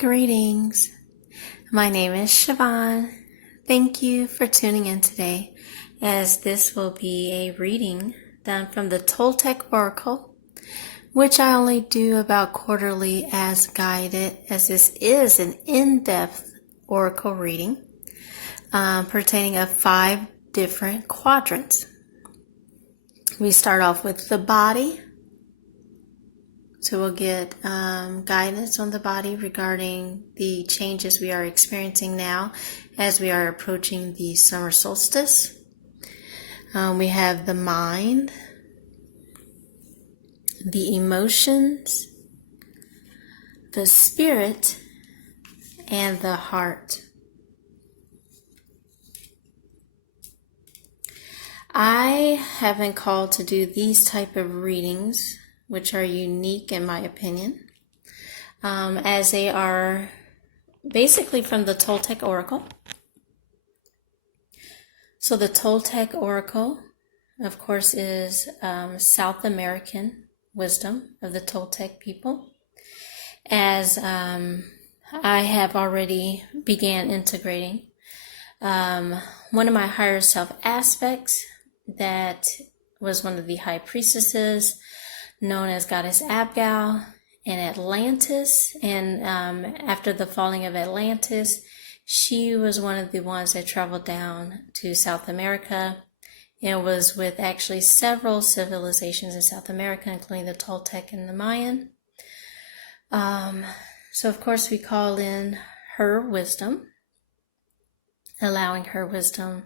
Greetings. My name is Siobhan. Thank you for tuning in today, as this will be a reading done from the Toltec Oracle, which I only do about quarterly as guided, as this is an in-depth oracle reading pertaining of 5 different quadrants. We start off with the body. So we'll get guidance on the body regarding the changes we are experiencing now as we are approaching the summer solstice. We have the mind, the emotions, the spirit, and the heart. I have been called to do these type of readings, which are unique in my opinion, as they are basically from the Toltec Oracle. So the Toltec Oracle, of course, is South American wisdom of the Toltec people. As I have already began integrating one of my higher self aspects that was one of the high priestesses, known as Goddess Abigail in Atlantis. And after the falling of Atlantis, she was one of the ones that traveled down to South America and was with actually several civilizations in South America, including the Toltec and the Mayan. So of course we call in her wisdom, allowing her wisdom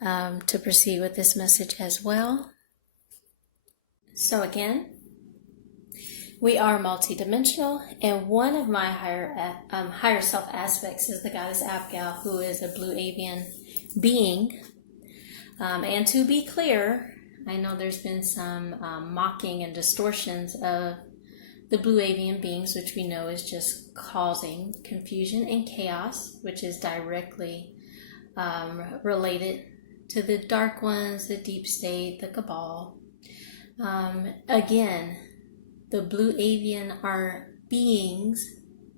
to proceed with this message as well. So again, we are multidimensional, and one of my higher self aspects is the Goddess Abigail, who is a blue avian being. And to be clear, I know there's been some mocking and distortions of the blue avian beings, which we know is just causing confusion and chaos, which is directly related to the dark ones, the deep state, the cabal. Again, the blue avian are beings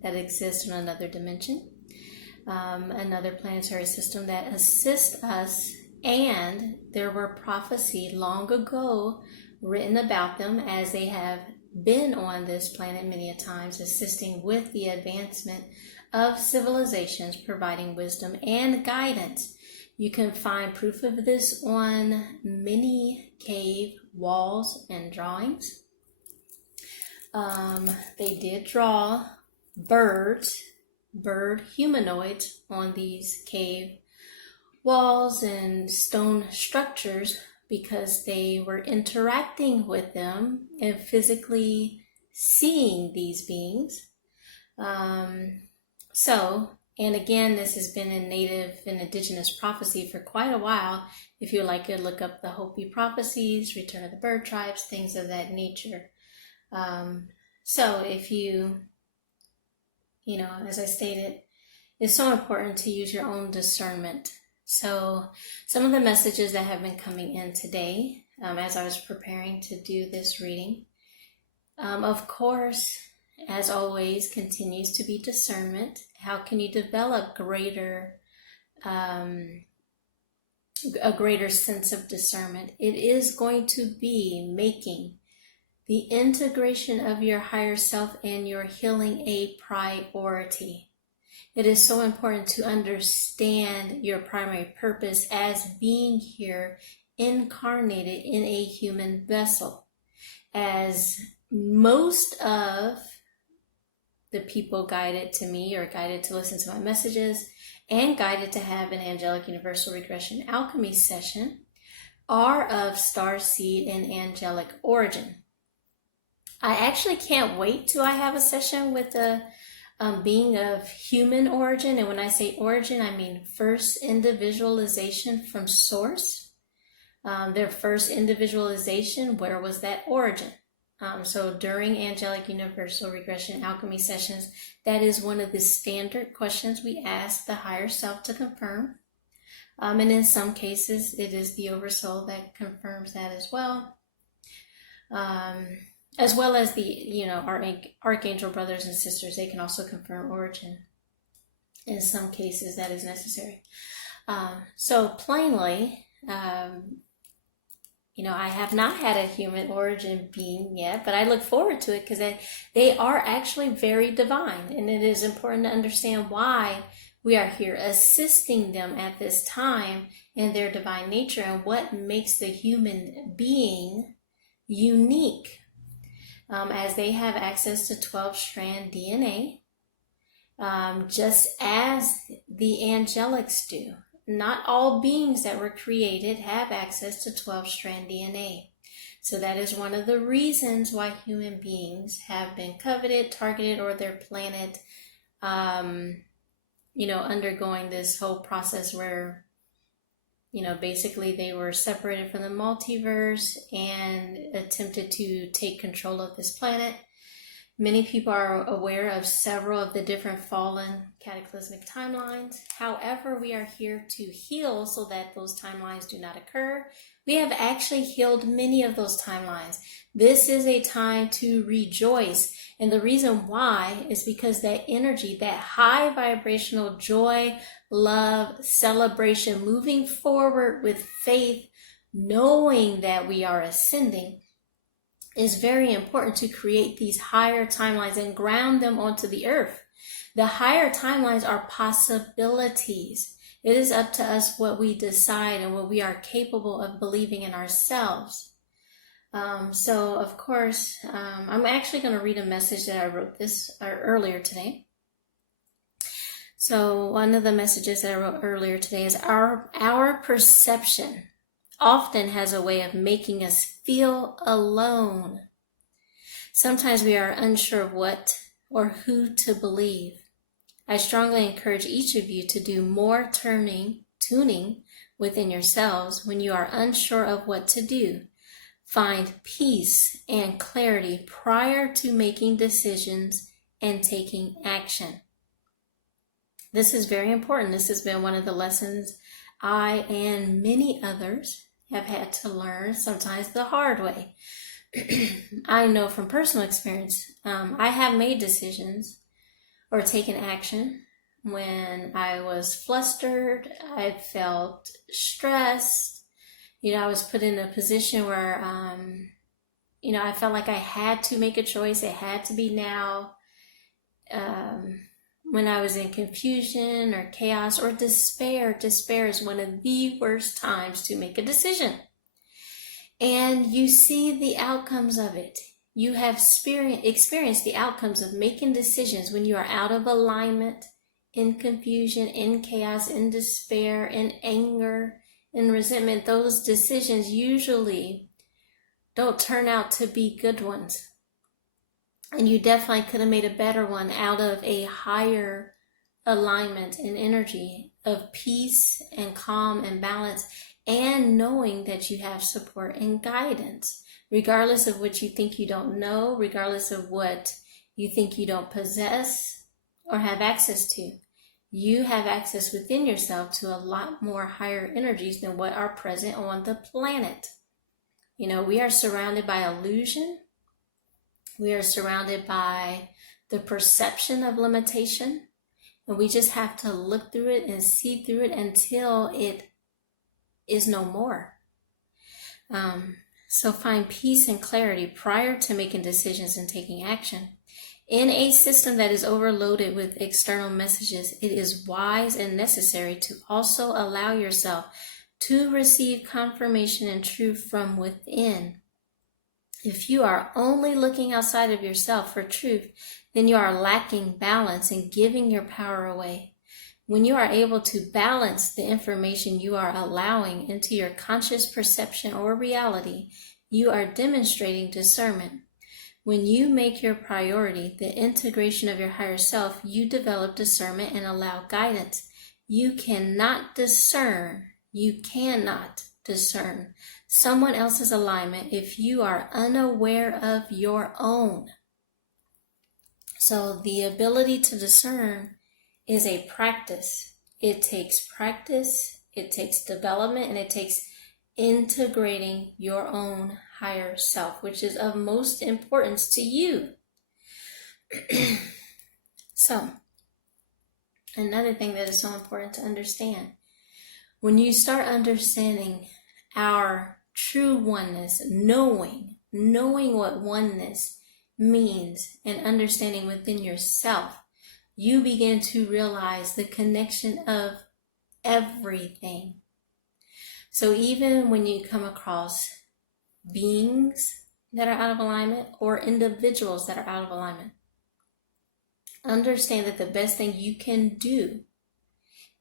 that exist in another dimension, another planetary system that assist us, and there were prophecy long ago written about them, as they have been on this planet many a times, assisting with the advancement of civilizations, providing wisdom and guidance. You can find proof of this on many cave walls and drawings. They did draw bird humanoids on these cave walls and stone structures because they were interacting with them and physically seeing these beings. And again, this has been in native and indigenous prophecy for quite a while. If you would like to look up the Hopi prophecies, Return of the Bird Tribes, things of that nature. So if you as I stated, it's so important to use your own discernment. So some of the messages that have been coming in today, as I was preparing to do this reading, of course, as always, continues to be discernment. How can you develop a greater sense of discernment? It is going to be making the integration of your higher self and your healing a priority. It is so important to understand your primary purpose as being here incarnated in a human vessel. As most of the people guided to me or guided to listen to my messages and guided to have an angelic universal regression alchemy session are of star seed and angelic origin. I actually can't wait till I have a session with a being of human origin. And when I say origin, I mean first individualization from source. Their first individualization, where was that origin? So during angelic universal regression alchemy sessions, that is one of the standard questions we ask the higher self to confirm. And in some cases, it is the oversoul that confirms that as well. as well as our archangel brothers and sisters. They can also confirm origin. In some cases, that is necessary. So plainly, I have not had a human origin being yet, but I look forward to it because they are actually very divine. And it is important to understand why we are here assisting them at this time in their divine nature and what makes the human being unique, as they have access to 12-strand DNA, just as the angelics do. Not all beings that were created have access to 12-strand DNA. So that is one of the reasons why human beings have been coveted, targeted, or their planet, undergoing this whole process where, basically they were separated from the multiverse and attempted to take control of this planet. Many people are aware of several of the different fallen cataclysmic timelines. However, we are here to heal so that those timelines do not occur. We have actually healed many of those timelines. This is a time to rejoice. And the reason why is because that energy, that high vibrational joy, love, celebration, moving forward with faith, knowing that we are ascending, is very important to create these higher timelines and ground them onto the earth. The higher timelines are possibilities. It is up to us what we decide and what we are capable of believing in ourselves. So, of course, I'm actually going to read a message that I wrote earlier today. So, one of the messages that I wrote earlier today is our perception often has a way of making us feel alone. Sometimes we are unsure of what or who to believe. I strongly encourage each of you to do more tuning within yourselves when you are unsure of what to do. Find peace and clarity prior to making decisions and taking action. This is very important. This has been one of the lessons I and many others have had to learn, sometimes the hard way. I know from personal experience, I have made decisions or taken action when I was flustered, I felt stressed, I was put in a position where, I felt like I had to make a choice. It had to be now. When I was in confusion or chaos or despair is one of the worst times to make a decision. And you see the outcomes of it. You have experienced the outcomes of making decisions when you are out of alignment, in confusion, in chaos, in despair, in anger, in resentment. Those decisions usually don't turn out to be good ones. And you definitely could have made a better one out of a higher alignment and energy of peace and calm and balance, and knowing that you have support and guidance, regardless of what you think you don't know, regardless of what you think you don't possess or have access to. You have access within yourself to a lot more higher energies than what are present on the planet. We are surrounded by illusion. We are surrounded by the perception of limitation, and we just have to look through it and see through it until it is no more. So find peace and clarity prior to making decisions and taking action. In a system that is overloaded with external messages, it is wise and necessary to also allow yourself to receive confirmation and truth from within. If you are only looking outside of yourself for truth, then you are lacking balance and giving your power away. When you are able to balance the information you are allowing into your conscious perception or reality, you are demonstrating discernment. When you make your priority the integration of your higher self, you develop discernment and allow guidance. You cannot discern someone else's alignment if you are unaware of your own. So the ability to discern is a practice. It takes practice, it takes development, and it takes integrating your own higher self, which is of most importance to you. So, another thing that is so important to understand, when you start understanding our true oneness, knowing what oneness means and understanding within yourself, you begin to realize the connection of everything. So even when you come across beings that are out of alignment or individuals that are out of alignment, understand that the best thing you can do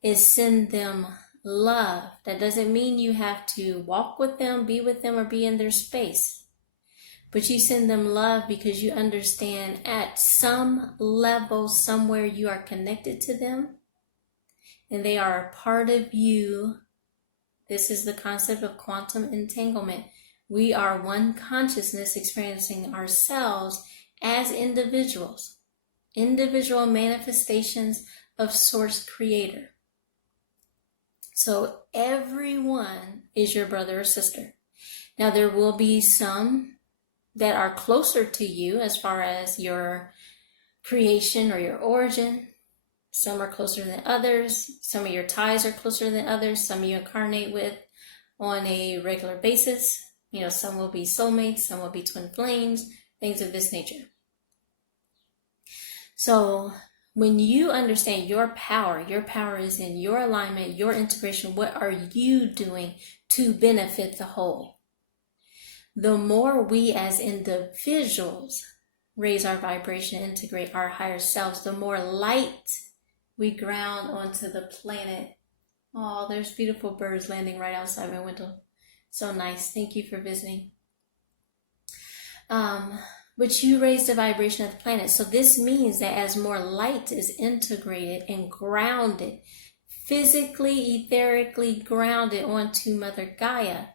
is send them love. That doesn't mean you have to walk with them, be with them, or be in their space. But you send them love because you understand at some level, somewhere, you are connected to them and they are a part of you. This is the concept of quantum entanglement. We are one consciousness experiencing ourselves as individuals, individual manifestations of Source Creator. So everyone is your brother or sister. Now there will be some that are closer to you as far as your creation or your origin. Some are closer than others. Some of your ties are closer than others. Some you incarnate with on a regular basis. Some will be soulmates, some will be twin flames, things of this nature. So when you understand your power is in your alignment, your integration. What are you doing to benefit the whole? The more we as individuals raise our vibration, integrate our higher selves, the more light we ground onto the planet. Oh, there's beautiful birds landing right outside my window. So nice. Thank you for visiting. But you raise the vibration of the planet. So this means that as more light is integrated and grounded, physically, etherically grounded onto Mother Gaia,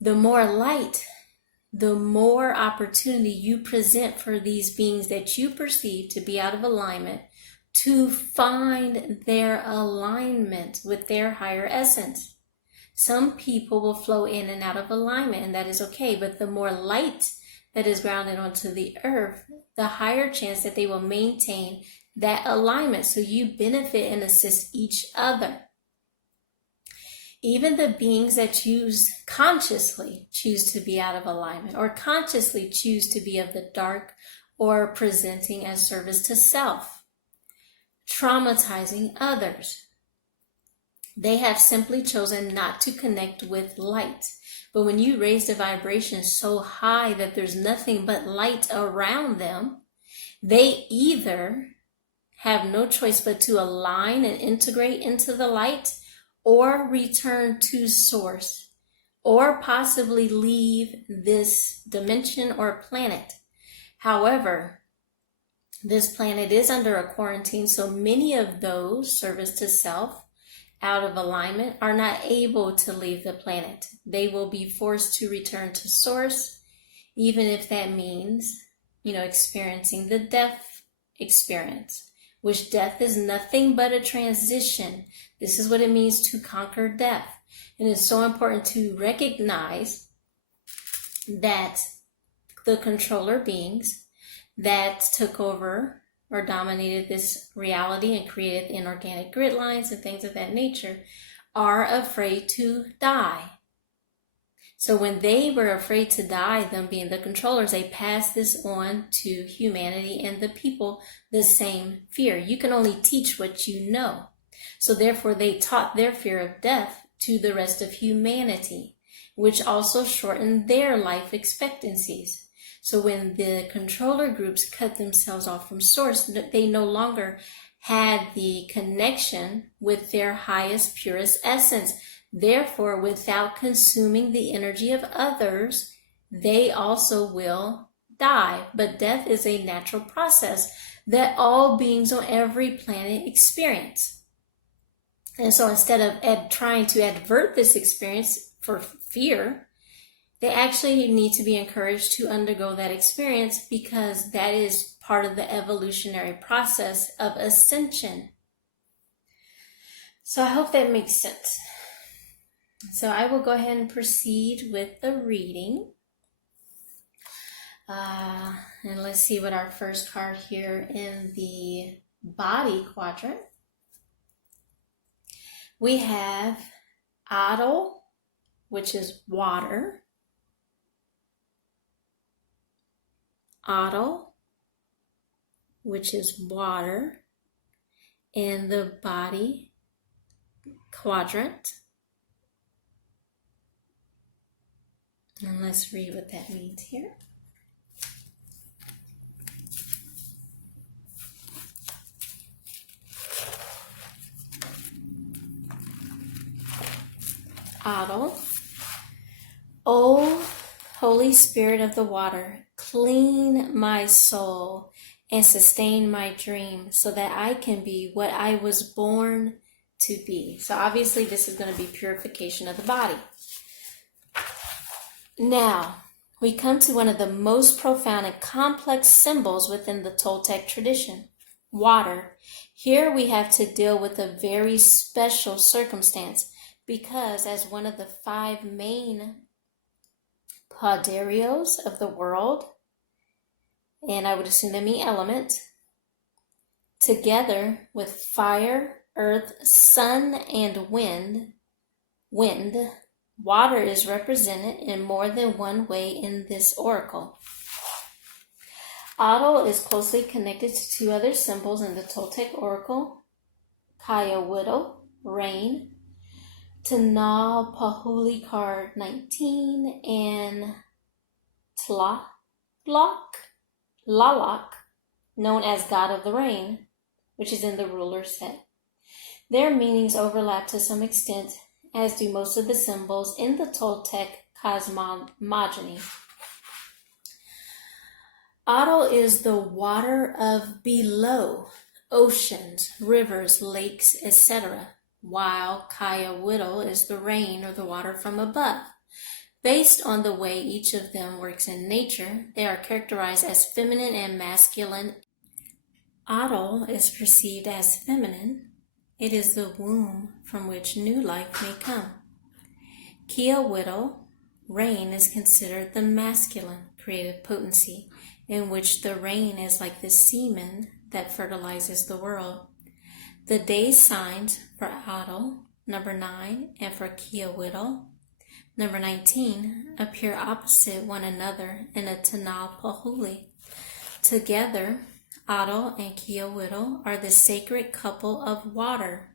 the more light, the more opportunity you present for these beings that you perceive to be out of alignment to find their alignment with their higher essence. Some people will flow in and out of alignment, and that is okay, but the more light that is grounded onto the earth, the higher chance that they will maintain that alignment. So you benefit and assist each other. Even the beings that consciously choose to be out of alignment or consciously choose to be of the dark or presenting as service to self, traumatizing others, they have simply chosen not to connect with light. But when you raise the vibration so high that there's nothing but light around them, they either have no choice but to align and integrate into the light or return to Source or possibly leave this dimension or planet. However, this planet is under a quarantine, so many of those service to self out of alignment are not able to leave the planet. They will be forced to return to Source, even if that means, experiencing the death experience, which death is nothing but a transition. This is what it means to conquer death. And it's so important to recognize that the controller beings that took over or dominated this reality and created inorganic grid lines and things of that nature are afraid to die. So when they were afraid to die, them being the controllers, they passed this on to humanity and the people, the same fear. You can only teach what you know. So therefore they taught their fear of death to the rest of humanity, which also shortened their life expectancies. So when the controller groups cut themselves off from Source, they no longer had the connection with their highest, purest essence. Therefore, without consuming the energy of others, they also will die. But death is a natural process that all beings on every planet experience. And so instead of trying to advert this experience for fear, they actually need to be encouraged to undergo that experience because that is part of the evolutionary process of ascension. So I hope that makes sense. So I will go ahead and proceed with the reading. And let's see what our first card here in the body quadrant. We have Adel, which is water. Adel, which is water, in the body quadrant. And let's read what that means here. Adel, O Holy Spirit of the water, clean my soul and sustain my dream so that I can be what I was born to be. So obviously this is going to be purification of the body. Now, we come to one of the most profound and complex symbols within the Toltec tradition, water. Here we have to deal with a very special circumstance because as one of the 5 main padarios of the world, and I would assume that means element, together with fire, earth, sun, and wind, water is represented in more than one way in this oracle. Adel is closely connected to 2 other symbols in the Toltec oracle, Kaya Whittle, rain, Tanal Pahuli card 19, and Tlaloc, known as God of the Rain, which is in the ruler set. Their meanings overlap to some extent, as do most of the symbols in the Toltec cosmogony. Adel is the water of below, oceans, rivers, lakes, etc., while Kaya Whittle is the rain or the water from above. Based on the way each of them works in nature, they are characterized as feminine and masculine. Adel is perceived as feminine. It is the womb from which new life may come. Kaya Whittle, rain, is considered the masculine creative potency, in which the rain is like the semen that fertilizes the world. The day signs for Adel, number 9, and for Kaya Whittle, number 19, appear opposite one another in a Tanal Pahuli. Together, Adel and Kaya Whittle are the sacred couple of water.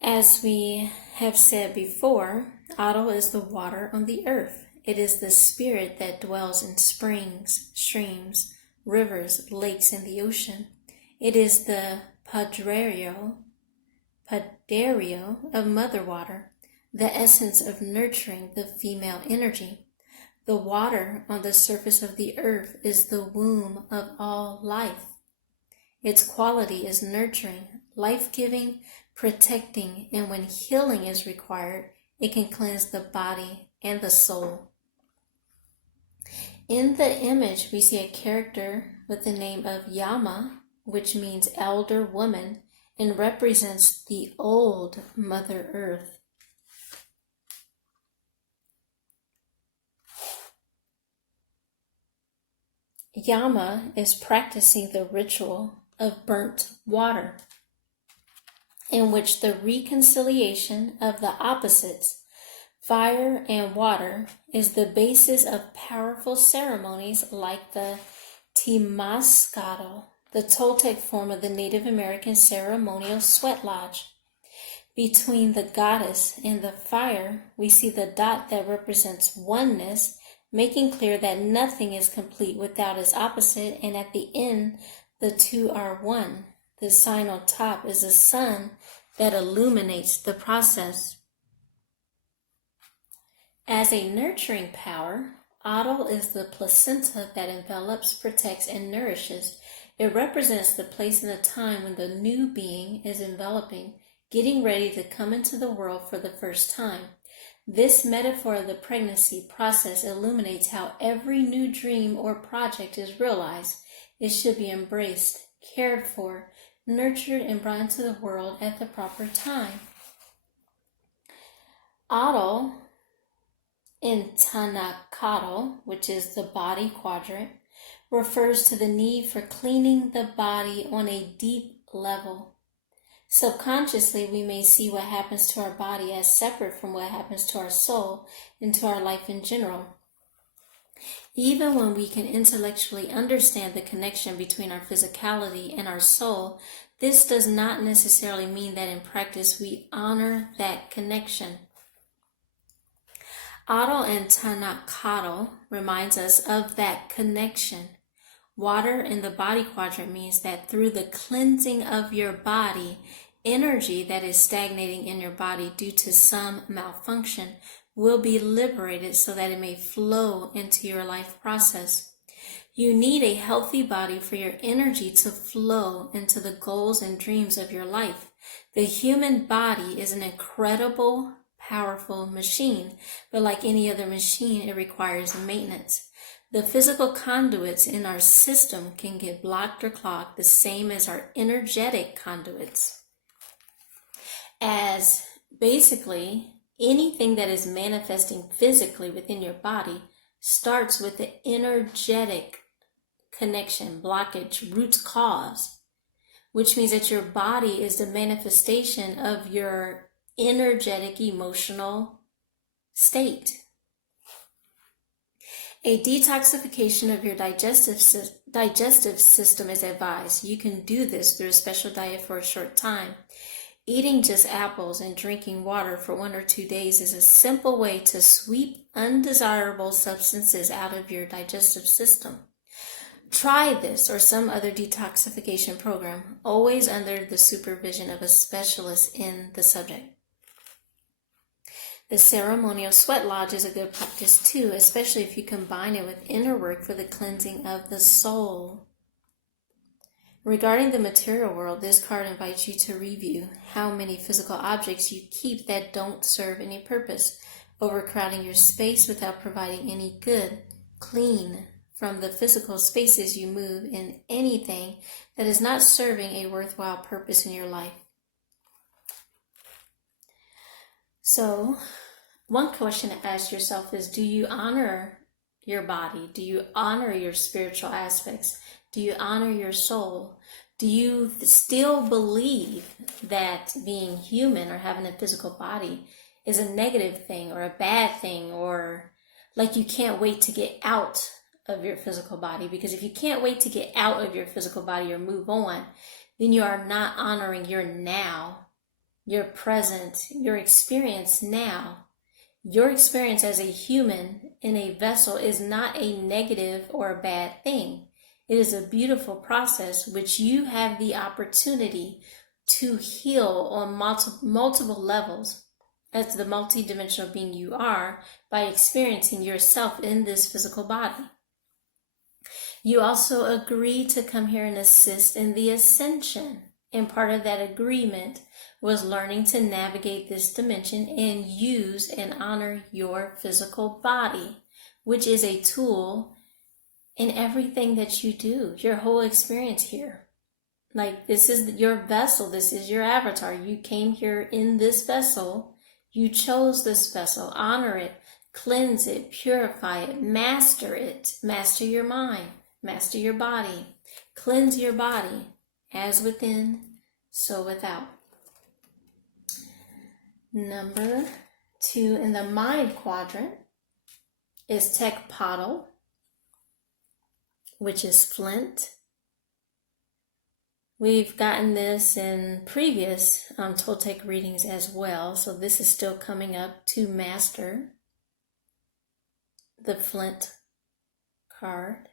As we have said before, Adel is the water on the earth. It is the spirit that dwells in springs, streams, rivers, lakes, and the ocean. It is the padario of mother water, the essence of nurturing the female energy. The water on the surface of the earth is the womb of all life. Its quality is nurturing, life-giving, protecting, and when healing is required, it can cleanse the body and the soul. In the image, we see a character with the name of Yama, which means elder woman, and represents the old Mother Earth. Yama is practicing the ritual of burnt water, in which the reconciliation of the opposites, fire and water, is the basis of powerful ceremonies like the Temascado, the Toltec form of the Native American ceremonial sweat lodge. Between the goddess and the fire, we see the dot that represents oneness, making clear that nothing is complete without its opposite, and at the end, the 2 are one. The sign on top is a sun that illuminates the process. As a nurturing power, Adel is the placenta that envelops, protects, and nourishes. It represents the place and the time when the new being is enveloping, getting ready to come into the world for the first time. This metaphor of the pregnancy process illuminates how every new dream or project is realized. It should be embraced, cared for, nurtured, and brought into the world at the proper time. Adel in Tanakado, which is the body quadrant, refers to the need for cleaning the body on a deep level. Subconsciously, we may see what happens to our body as separate from what happens to our soul and to our life in general. Even when we can intellectually understand the connection between our physicality and our soul, this does not necessarily mean that in practice we honor that connection. Ado and Tanakado reminds us of that connection. Water in the body quadrant means that through the cleansing of your body, energy that is stagnating in your body due to some malfunction will be liberated so that it may flow into your life process. You need a healthy body for your energy to flow into the goals and dreams of your life. The human body is an incredible, powerful machine, but like any other machine, it requires maintenance. The physical conduits in our system can get blocked or clogged, the same as our energetic conduits. As basically anything that is manifesting physically within your body starts with the energetic connection, blockage, root cause, which means that your body is the manifestation of your energetic emotional state. A detoxification of your digestive system is advised. You can do this through a special diet for a short time. Eating just apples and drinking water for 1 or 2 days is a simple way to sweep undesirable substances out of your digestive system. Try this or some other detoxification program, always under the supervision of a specialist in the subject. The ceremonial sweat lodge is a good practice too, especially if you combine it with inner work for the cleansing of the soul. Regarding the material world, this card invites you to review how many physical objects you keep that don't serve any purpose, overcrowding your space without providing any good, clean from the physical spaces you move in anything that is not serving a worthwhile purpose in your life. So, one question to ask yourself is, do you honor your body? Do you honor your spiritual aspects? Do you honor your soul? Do you still believe that being human or having a physical body is a negative thing or a bad thing, or like you can't wait to get out of your physical body? Because if you can't wait to get out of your physical body or move on, then you are not honoring your now, your present, your experience now. Your experience as a human in a vessel is not a negative or a bad thing. It is a beautiful process which you have the opportunity to heal on multiple levels as the multidimensional being you are by experiencing yourself in this physical body. You also agree to come here and assist in the ascension. And part of that agreement was learning to navigate this dimension and use and honor your physical body, which is a tool in everything that you do, your whole experience here. Like, this is your vessel, this is your avatar. You came here in this vessel, you chose this vessel. Honor it, cleanse it, purify it, master your mind, master your body, cleanse your body, as within, so without. Number 2 in the mind quadrant is Toltec, which is flint. We've gotten this in previous Toltec readings as well, so this is still coming up to master the flint card.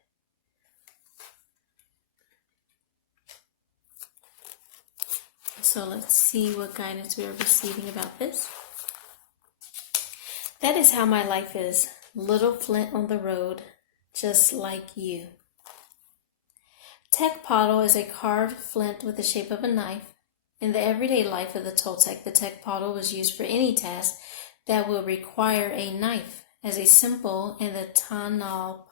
So let's see what guidance we are receiving about this. That is how my life is, little flint on the road, just like you. Toltec is a carved flint with the shape of a knife. In the everyday life of the Toltec, the Toltec was used for any task that will require a knife. As a symbol in the Tanal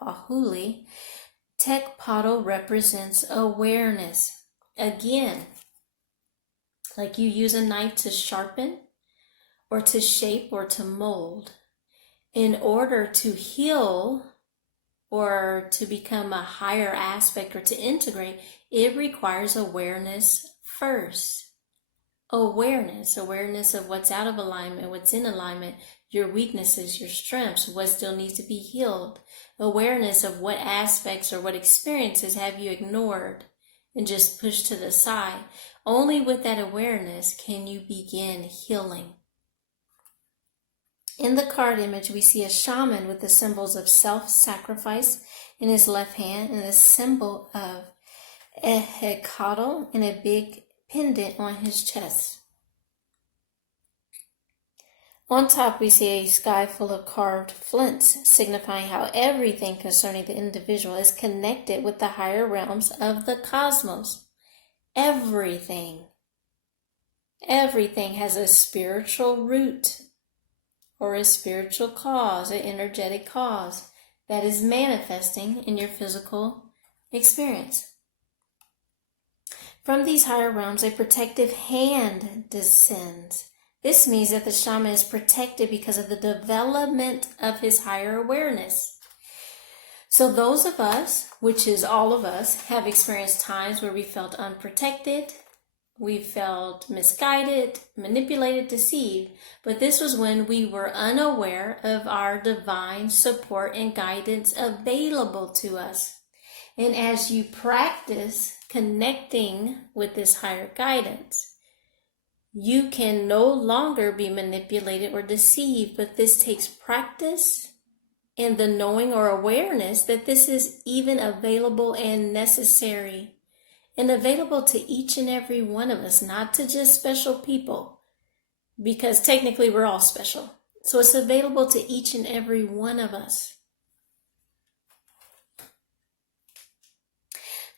Toltec represents awareness. Again, like you use a knife to sharpen or to shape or to mold. in order to heal or to become a higher aspect or to integrate, it requires awareness first. Awareness of what's out of alignment, what's in alignment, your weaknesses, your strengths, what still needs to be healed. Awareness of what aspects or what experiences have you ignored and just pushed to the side. Only with that awareness can you begin healing. In the card image, we see a shaman with the symbols of self-sacrifice in his left hand and the symbol of a hecatl and a big pendant on his chest. On top, we see a sky full of carved flints, signifying how everything concerning the individual is connected with the higher realms of the cosmos. Everything has a spiritual root or a spiritual cause, an energetic cause that is manifesting in your physical experience. From these higher realms, a protective hand descends. This means that the shaman is protected because of the development of his higher awareness. So those of us, which is all of us, have experienced times where we felt unprotected, we felt misguided, manipulated, deceived, but this was when we were unaware of our divine support and guidance available to us. And as you practice connecting with this higher guidance, you can no longer be manipulated or deceived, but this takes practice and the knowing or awareness that this is even available and necessary. And available to each and every one of us, not to just special people, because technically we're all special. So it's available to each and every one of us.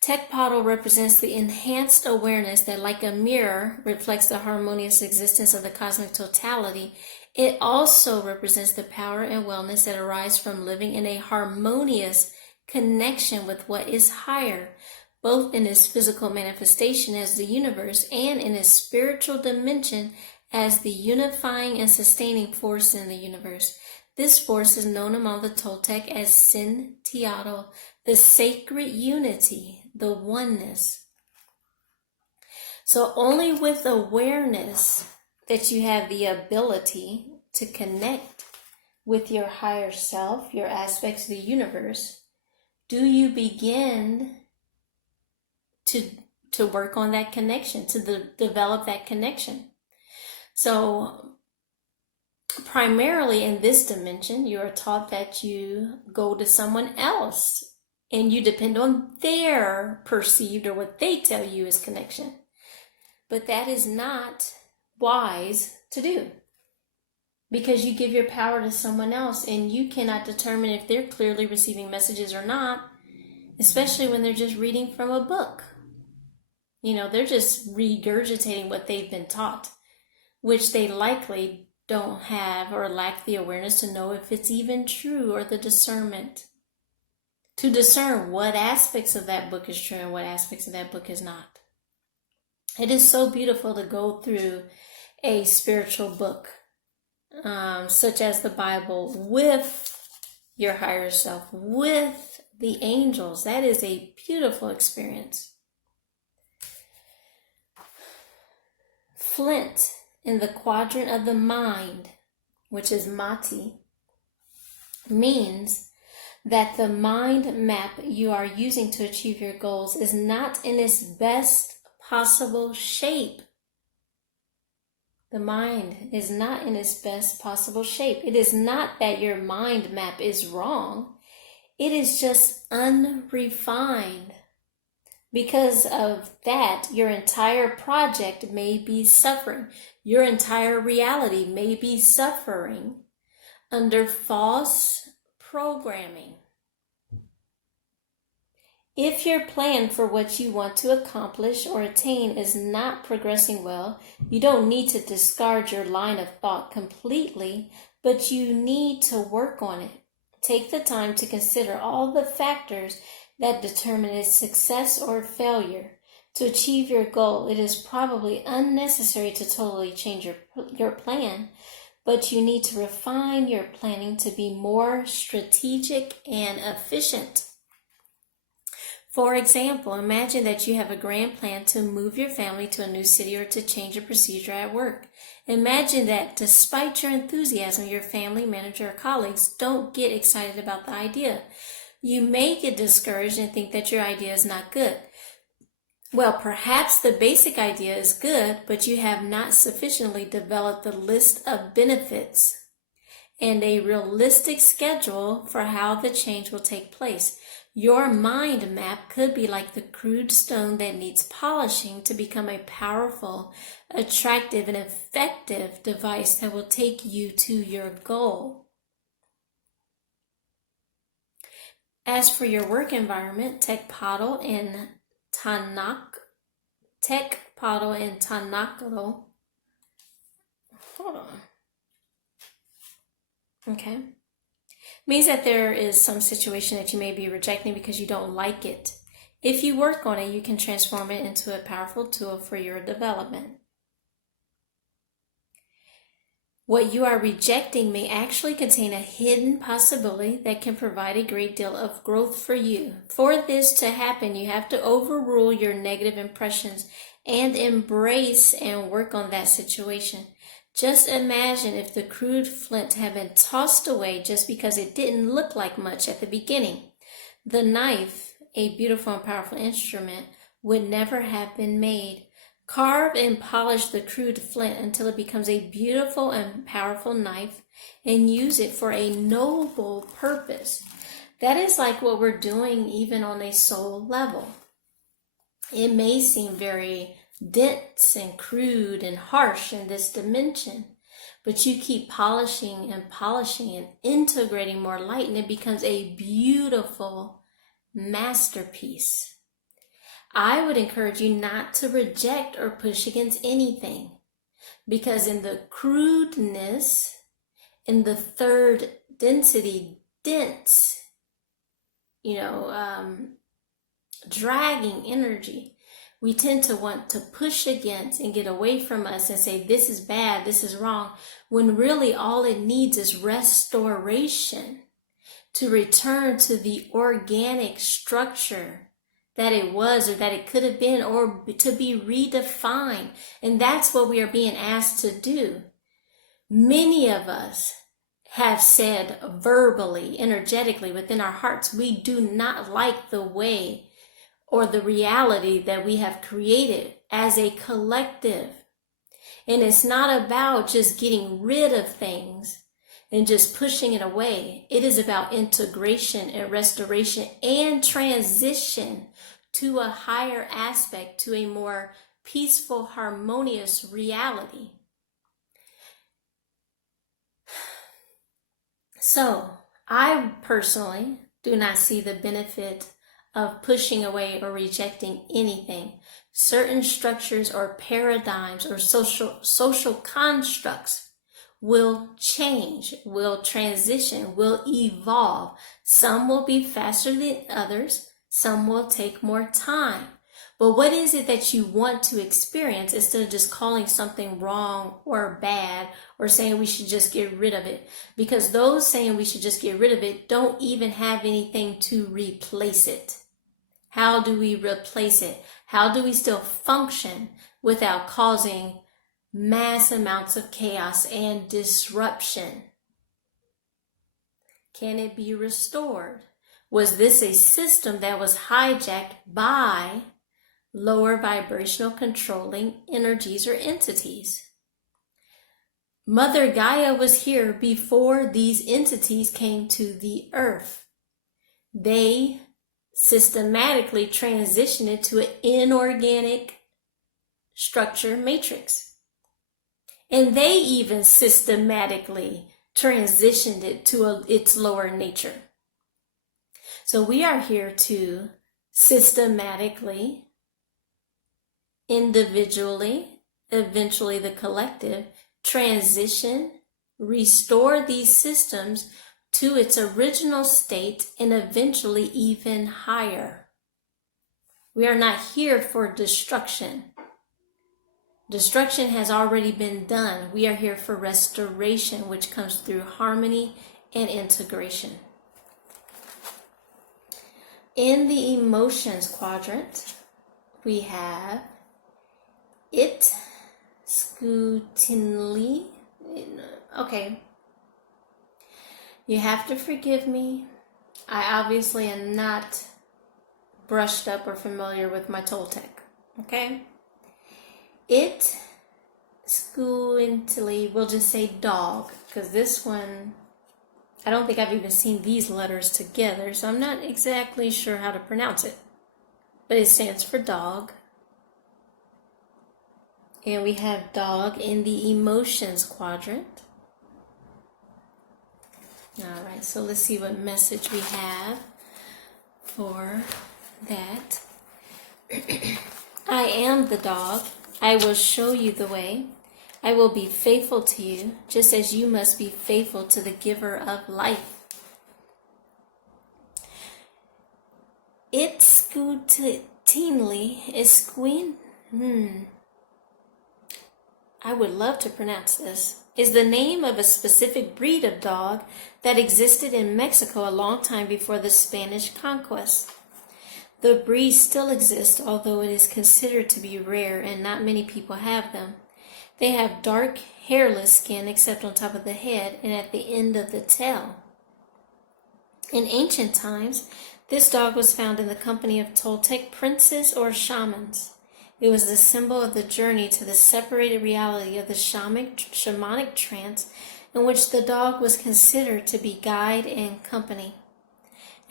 Tecpotl represents the enhanced awareness that, like a mirror, reflects the harmonious existence of the cosmic totality. It also represents the power and wellness that arise from living in a harmonious connection with what is higher, both in its physical manifestation as the universe and in its spiritual dimension as the unifying and sustaining force in the universe. This force is known among the Toltec as Sin Teatl, the sacred unity, the oneness. So only with awareness that you have the ability to connect with your higher self, your aspects of the universe, do you begin to work on that connection, to develop that connection. So primarily in this dimension, you are taught that you go to someone else and you depend on their perceived or what they tell you is connection. But that is not wise to do, because you give your power to someone else and you cannot determine if they're clearly receiving messages or not, especially when they're just reading from a book. You know, they're just regurgitating what they've been taught, which they likely don't have or lack the awareness to know if it's even true, or the discernment to discern what aspects of that book is true and what aspects of that book is not. It is so beautiful to go through a spiritual book, such as the Bible, with your higher self, with the angels. That is a beautiful experience. Flint in the quadrant of the mind, which is Mati, means that the mind map you are using to achieve your goals is not in its best possible shape. The mind is not in its best possible shape. It is not that your mind map is wrong. It is just unrefined. Because of that, your entire project may be suffering. Your entire reality may be suffering under false programming. If your plan for what you want to accomplish or attain is not progressing well, you don't need to discard your line of thought completely, but you need to work on it. Take the time to consider all the factors that determine its success or failure. To achieve your goal, it is probably unnecessary to totally change your plan, but you need to refine your planning to be more strategic and efficient. For example, imagine that you have a grand plan to move your family to a new city or to change a procedure at work. Imagine that despite your enthusiasm, your family, manager, or colleagues don't get excited about the idea. You may get discouraged and think that your idea is not good. Well, perhaps the basic idea is good, but you have not sufficiently developed the list of benefits and a realistic schedule for how the change will take place. Your mind map could be like the crude stone that needs polishing to become a powerful, attractive, and effective device that will take you to your goal. As for your work environment, Tecpatl and Tanakalo. Hold on. Okay. Means that there is some situation that you may be rejecting because you don't like it. If you work on it, you can transform it into a powerful tool for your development. What you are rejecting may actually contain a hidden possibility that can provide a great deal of growth for you. For this to happen, you have to overrule your negative impressions and embrace and work on that situation. Just imagine if the crude flint had been tossed away just because it didn't look like much at the beginning. The knife, a beautiful and powerful instrument, would never have been made. Carve and polish the crude flint until it becomes a beautiful and powerful knife and use it for a noble purpose. That is like what we're doing even on a soul level. It may seem very dense and crude and harsh in this dimension, but you keep polishing and integrating more light, and it becomes a beautiful masterpiece. I would encourage you not to reject or push against anything, because in the crudeness, in the third density, dragging energy, we tend to want to push against and get away from us and say, this is bad, this is wrong, when really all it needs is restoration to return to the organic structure that it was or that it could have been, or to be redefined. And that's what we are being asked to do. Many of us have said verbally, energetically, within our hearts, we do not like the way or the reality that we have created as a collective. And it's not about just getting rid of things and just pushing it away. It is about integration and restoration and transition to a higher aspect, to a more peaceful, harmonious reality. So, I personally do not see the benefit of pushing away or rejecting anything. Certain structures or paradigms or social constructs will change, will transition, will evolve. Some will be faster than others. Some will take more time. But what is it that you want to experience, instead of just calling something wrong or bad or saying we should just get rid of it? Because those saying we should just get rid of it don't even have anything to replace it. How do we replace it? How do we still function without causing mass amounts of chaos and disruption? Can it be restored? Was this a system that was hijacked by lower vibrational controlling energies or entities? Mother Gaia was here before these entities came to the earth. They systematically transitioned it to an inorganic structure matrix. And they even systematically transitioned it to its lower nature. So we are here to systematically, individually, eventually the collective, transition, restore these systems to its original state and eventually even higher. We are not here for destruction. Destruction has already been done. We are here for restoration, which comes through harmony and integration. In the emotions quadrant, we have it, scrutinly. Okay. You have to forgive me. I obviously am not brushed up or familiar with my Toltec. Okay? It, squintily, we'll just say dog, because this one, I don't think I've even seen these letters together, so I'm not exactly sure how to pronounce it. But it stands for dog. And we have dog in the emotions quadrant. All right, so let's see what message we have for that. I am the dog. I will show you the way. I will be faithful to you, just as you must be faithful to the giver of life. It scrutinely is queen. I would love to pronounce this. Is the name of a specific breed of dog that existed in Mexico a long time before the Spanish conquest. The breed still exists, although it is considered to be rare and not many people have them. They have dark, hairless skin except on top of the head and at the end of the tail. In ancient times, this dog was found in the company of Toltec princes or shamans. It was the symbol of the journey to the separated reality of the shamanic trance in which the dog was considered to be guide and company.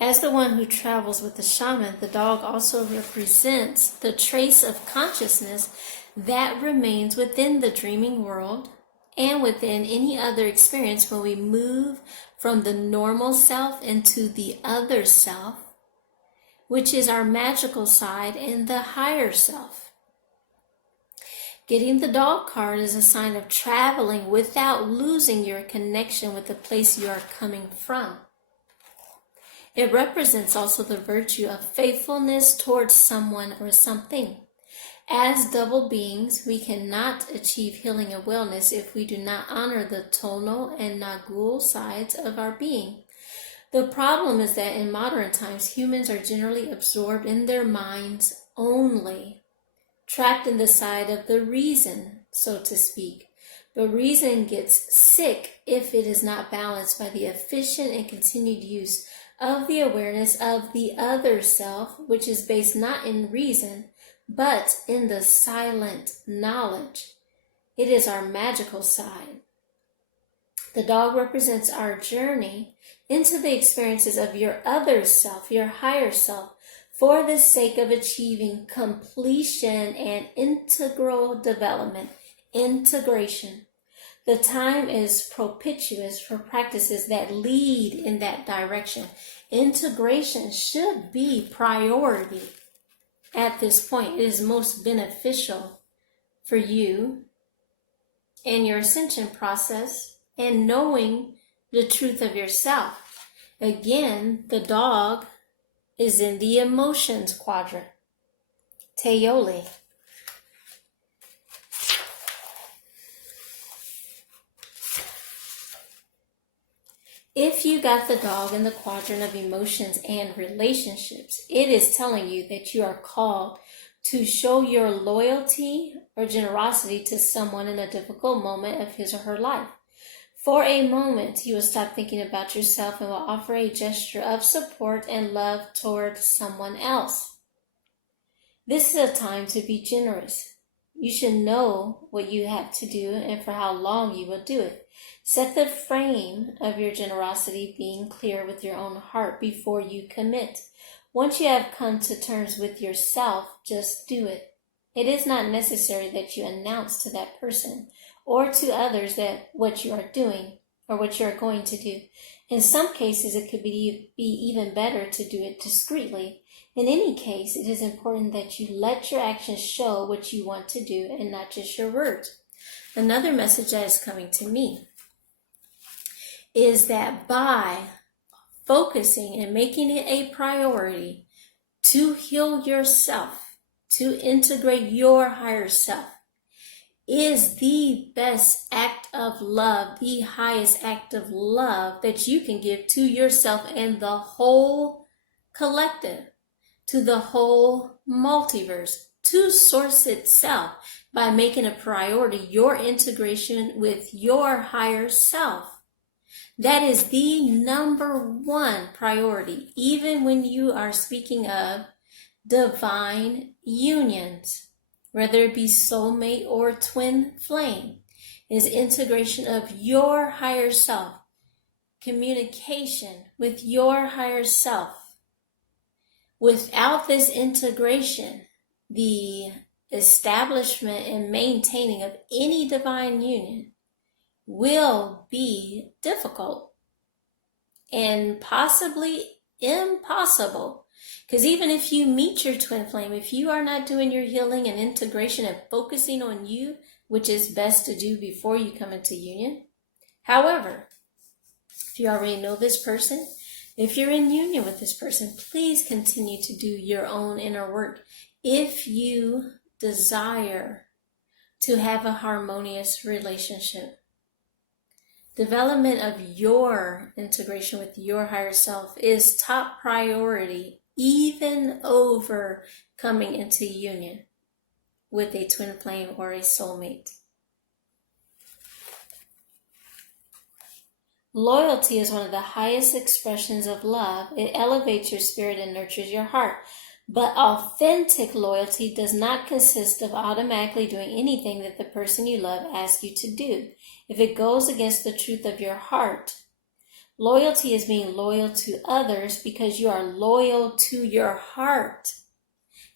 As the one who travels with the shaman, the dog also represents the trace of consciousness that remains within the dreaming world and within any other experience when we move from the normal self into the other self, which is our magical side and the higher self. Getting the dog card is a sign of traveling without losing your connection with the place you are coming from. It represents also the virtue of faithfulness towards someone or something. As double beings, we cannot achieve healing and wellness if we do not honor the tonal and nagul sides of our being. The problem is that in modern times, humans are generally absorbed in their minds only, trapped in the side of the reason, so to speak. But reason gets sick if it is not balanced by the efficient and continued use of the awareness of the other self, which is based not in reason, but in the silent knowledge. It is our magical side. The dog represents our journey into the experiences of your other self, your higher self, for the sake of achieving completion and integral development, integration. The time is propitious for practices that lead in that direction. Integration should be priority at this point. It is most beneficial for you and your ascension process and knowing the truth of yourself. Again, the dog is in the emotions quadrant. Teoli. If you got the dog in the quadrant of emotions and relationships, it is telling you that you are called to show your loyalty or generosity to someone in a difficult moment of his or her life. For a moment, you will stop thinking about yourself and will offer a gesture of support and love toward someone else. This is a time to be generous. You should know what you have to do and for how long you will do it. Set the frame of your generosity being clear with your own heart before you commit. Once you have come to terms with yourself, just do it. It is not necessary that you announce to that person or to others that what you are doing or what you are going to do. In some cases, it could be even better to do it discreetly. In any case, it is important that you let your actions show what you want to do and not just your words. Another message that is coming to me is that by focusing and making it a priority to heal yourself, to integrate your higher self, is the best act of love, the highest act of love that you can give to yourself and the whole collective, to the whole multiverse, to source itself, by making a priority your integration with your higher self. That is the number one priority, even when you are speaking of divine unions, whether it be soulmate or twin flame, is integration of your higher self, communication with your higher self. Without this integration, the establishment and maintaining of any divine union will be difficult and possibly impossible. Because even if you meet your twin flame, if you are not doing your healing and integration and focusing on you, which is best to do before you come into union. However, if you already know this person, if you're in union with this person, please continue to do your own inner work. If you desire to have a harmonious relationship, development of your integration with your higher self is top priority, even over coming into union with a twin flame or a soulmate. Loyalty is one of the highest expressions of love. It elevates your spirit and nurtures your heart. But authentic loyalty does not consist of automatically doing anything that the person you love asks you to do. If it goes against the truth of your heart, loyalty is being loyal to others because you are loyal to your heart.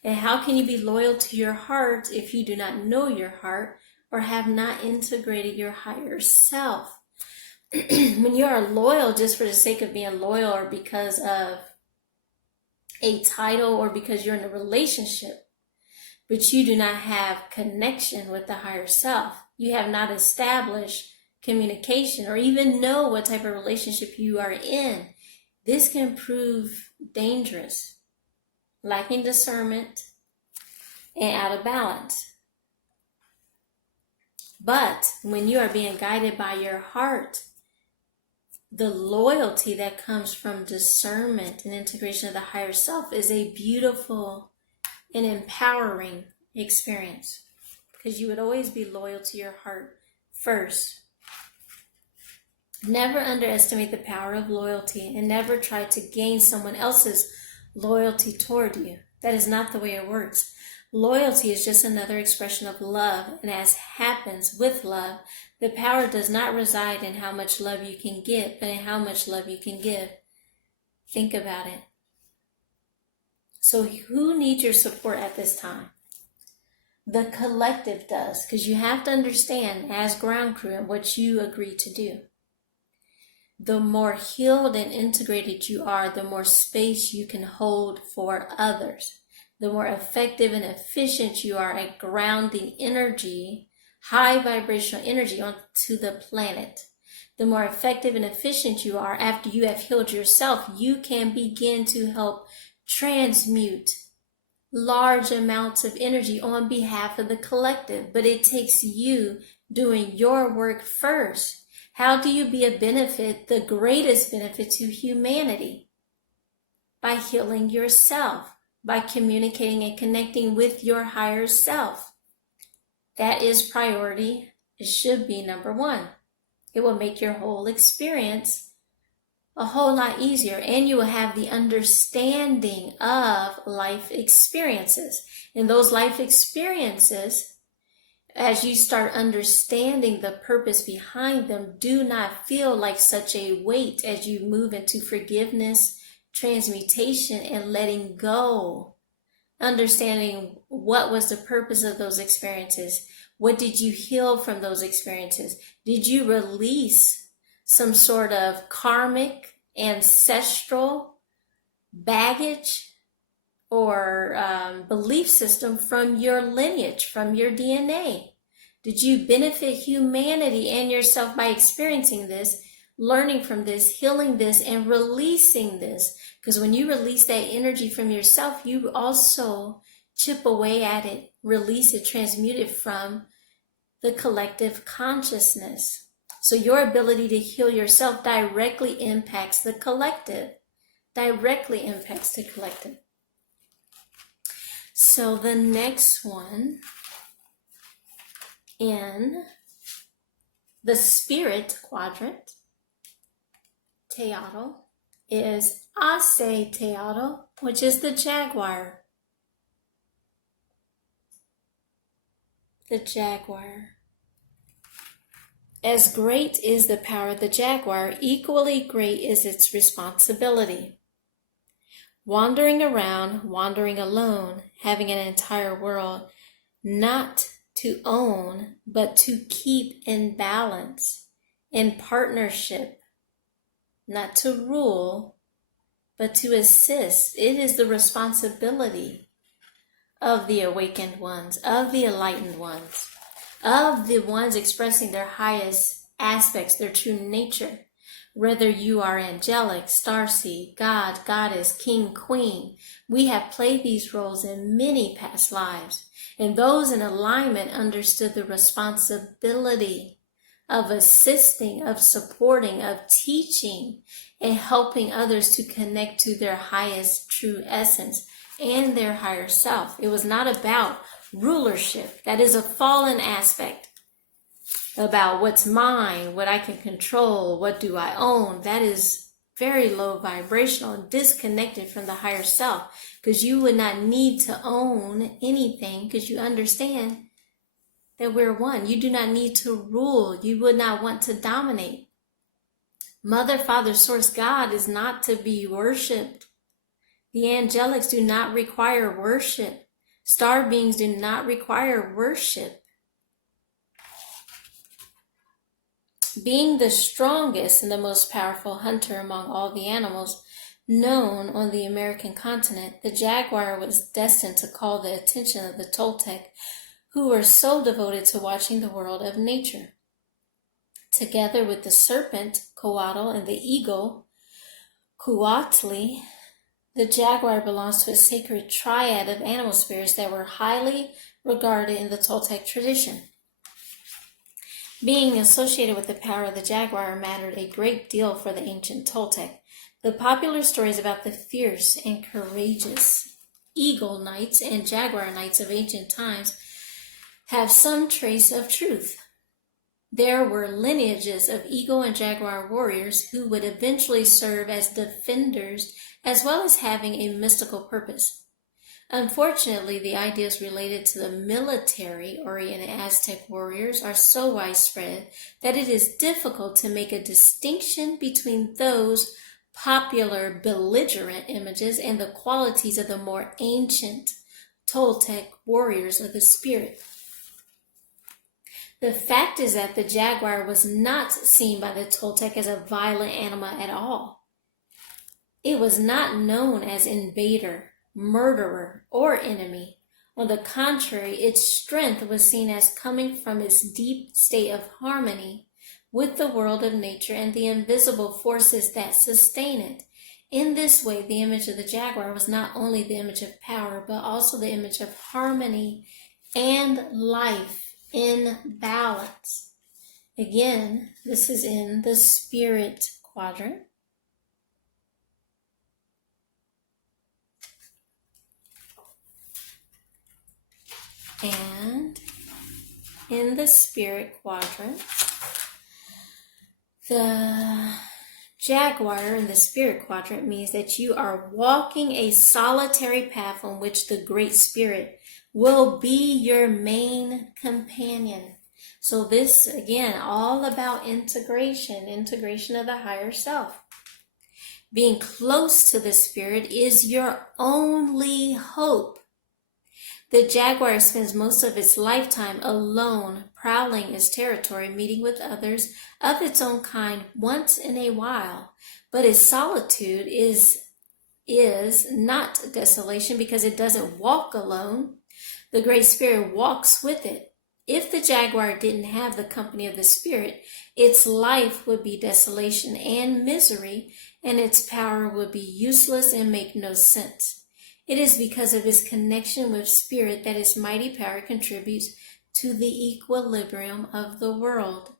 And how can you be loyal to your heart if you do not know your heart or have not integrated your higher self? When you are loyal just for the sake of being loyal, or because of a title, or because you're in a relationship, but you do not have connection with the higher self, you have not established communication or even know what type of relationship you are in, this can prove dangerous, lacking discernment, and out of balance. But when you are being guided by your heart, the loyalty that comes from discernment and integration of the higher self is a beautiful and empowering experience, because you would always be loyal to your heart first. Never underestimate the power of loyalty, and never try to gain someone else's loyalty toward you. That is not the way it works. Loyalty is just another expression of love, and as happens with love, the power does not reside in how much love you can get, but in how much love you can give. Think about it. So who needs your support at this time? The collective does, because you have to understand as ground crew and what you agree to do. The more healed and integrated you are, the more space you can hold for others. The more effective and efficient you are at grounding energy, high vibrational energy, onto the planet. The more effective and efficient you are after you have healed yourself, you can begin to help transmute large amounts of energy on behalf of the collective. But it takes you doing your work first. How do you be a benefit, the greatest benefit to humanity? By healing yourself, by communicating and connecting with your higher self. That is priority. It should be number one. It will make your whole experience a whole lot easier, and you will have the understanding of life experiences. And those life experiences, as you start understanding the purpose behind them, do not feel like such a weight as you move into forgiveness, transmutation, and letting go. Understanding what was the purpose of those experiences. What did you heal from those experiences? Did you release some sort of karmic, ancestral baggage or belief system from your lineage, from your DNA? Did you benefit humanity and yourself by experiencing this, learning from this, healing this, and releasing this? Because when you release that energy from yourself, you also chip away at it, release it, transmute it from the collective consciousness. So your ability to heal yourself directly impacts the collective. Directly impacts the collective. So the next one in the spirit quadrant, Teotl, is Ase Teotl, which is the jaguar. The jaguar. As great is the power of the jaguar, equally great is its responsibility. Wandering around, wandering alone, having an entire world, not to own, but to keep in balance, in partnership, not to rule, but to assist. It is the responsibility of the awakened ones, of the enlightened ones, of the ones expressing their highest aspects, their true nature. Whether you are angelic, starseed, God, goddess, king, queen, we have played these roles in many past lives. And those in alignment understood the responsibility of assisting, of supporting, of teaching, and helping others to connect to their highest true essence and their higher self. It was not about rulership. That is a fallen aspect. About what's mine, what I can control, what do I own. That is very low vibrational and disconnected from the higher self, because you would not need to own anything because you understand that we're one. You do not need to rule. You would not want to dominate. Mother, Father, Source, God is not to be worshipped. The angelics do not require worship. Star beings do not require worship. Being the strongest and the most powerful hunter among all the animals known on the American continent, the jaguar was destined to call the attention of the Toltec, who were so devoted to watching the world of nature. Together with the serpent, Coatl, and the eagle, Cuautli, the jaguar belongs to a sacred triad of animal spirits that were highly regarded in the Toltec tradition. Being associated with the power of the jaguar mattered a great deal for the ancient Toltec. The popular stories about the fierce and courageous eagle knights and jaguar knights of ancient times have some trace of truth. There were lineages of eagle and jaguar warriors who would eventually serve as defenders as well as having a mystical purpose. Unfortunately, the ideas related to the military-oriented Aztec warriors are so widespread that it is difficult to make a distinction between those popular belligerent images and the qualities of the more ancient Toltec warriors of the spirit. The fact is that the jaguar was not seen by the Toltec as a violent animal at all. It was not known as invader, murderer, or enemy. On the contrary, its strength was seen as coming from its deep state of harmony with the world of nature and the invisible forces that sustain it. In this way, the image of the jaguar was not only the image of power, but also the image of harmony and life in balance. Again, this is in the spirit quadrant. And in the spirit quadrant, the jaguar in the spirit quadrant means that you are walking a solitary path on which the Great Spirit will be your main companion. So this, again, all about integration of the higher self. Being close to the Spirit is your only hope. The jaguar spends most of its lifetime alone, prowling its territory, meeting with others of its own kind once in a while. But its solitude is not desolation because it doesn't walk alone. The Great Spirit walks with it. If the jaguar didn't have the company of the Spirit, its life would be desolation and misery, and its power would be useless and make no sense. It is because of his connection with Spirit that his mighty power contributes to the equilibrium of the world.